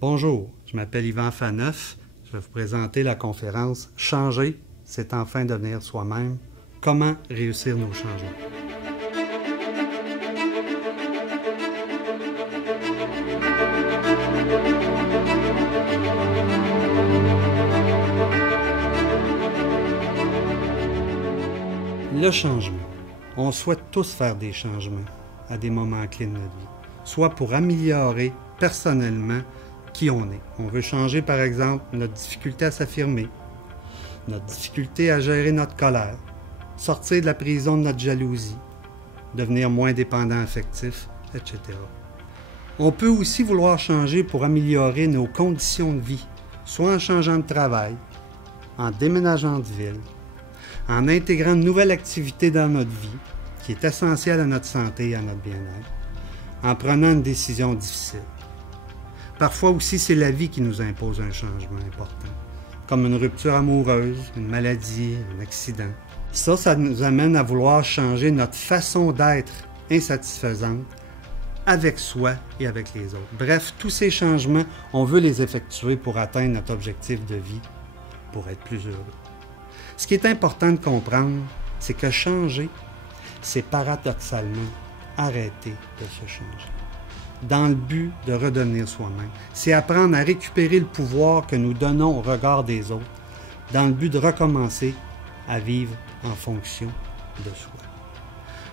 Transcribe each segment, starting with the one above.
Bonjour, je m'appelle Yvan Faneuf. Je vais vous présenter la conférence « Changer, c'est enfin devenir soi-même. Comment réussir nos changements ». Le changement. On souhaite tous faire des changements à des moments clés de notre vie, soit pour améliorer personnellement qui on est. On veut changer, par exemple, notre difficulté à s'affirmer, notre difficulté à gérer notre colère, sortir de la prison de notre jalousie, devenir moins dépendant affectif, etc. On peut aussi vouloir changer pour améliorer nos conditions de vie, soit en changeant de travail, en déménageant de ville, en intégrant de nouvelles activités dans notre vie, qui est essentielle à notre santé et à notre bien-être, en prenant une décision difficile. Parfois aussi, c'est la vie qui nous impose un changement important, comme une rupture amoureuse, une maladie, un accident. Ça nous amène à vouloir changer notre façon d'être insatisfaisante avec soi et avec les autres. Bref, tous ces changements, on veut les effectuer pour atteindre notre objectif de vie, pour être plus heureux. Ce qui est important de comprendre, c'est que changer, c'est paradoxalement arrêter de se changer, dans le but de redevenir soi-même. C'est apprendre à récupérer le pouvoir que nous donnons au regard des autres, dans le but de recommencer à vivre en fonction de soi.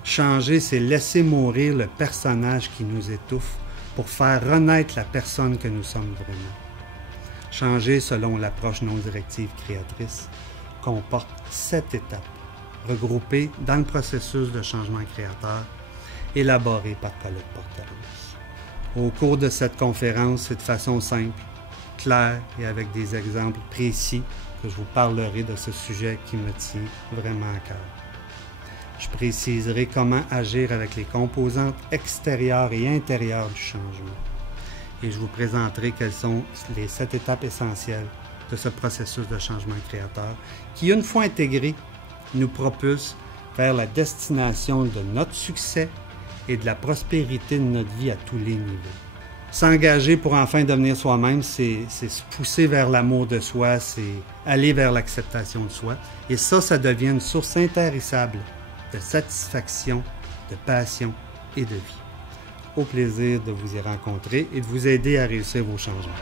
Changer, c'est laisser mourir le personnage qui nous étouffe pour faire renaître la personne que nous sommes vraiment. Changer, selon l'approche non directive créatrice, comporte 7 étapes, regroupées dans le processus de changement créateur élaboré par Colette Porteros. Au cours de cette conférence, c'est de façon simple, claire et avec des exemples précis que je vous parlerai de ce sujet qui me tient vraiment à cœur. Je préciserai comment agir avec les composantes extérieures et intérieures du changement. Et je vous présenterai quelles sont les 7 étapes essentielles de ce processus de changement créateur qui, une fois intégré, nous propulse vers la destination de notre succès et de la prospérité de notre vie à tous les niveaux. S'engager pour enfin devenir soi-même, c'est se pousser vers l'amour de soi, c'est aller vers l'acceptation de soi. Et ça devient une source intarissable de satisfaction, de passion et de vie. Au plaisir de vous y rencontrer et de vous aider à réussir vos changements.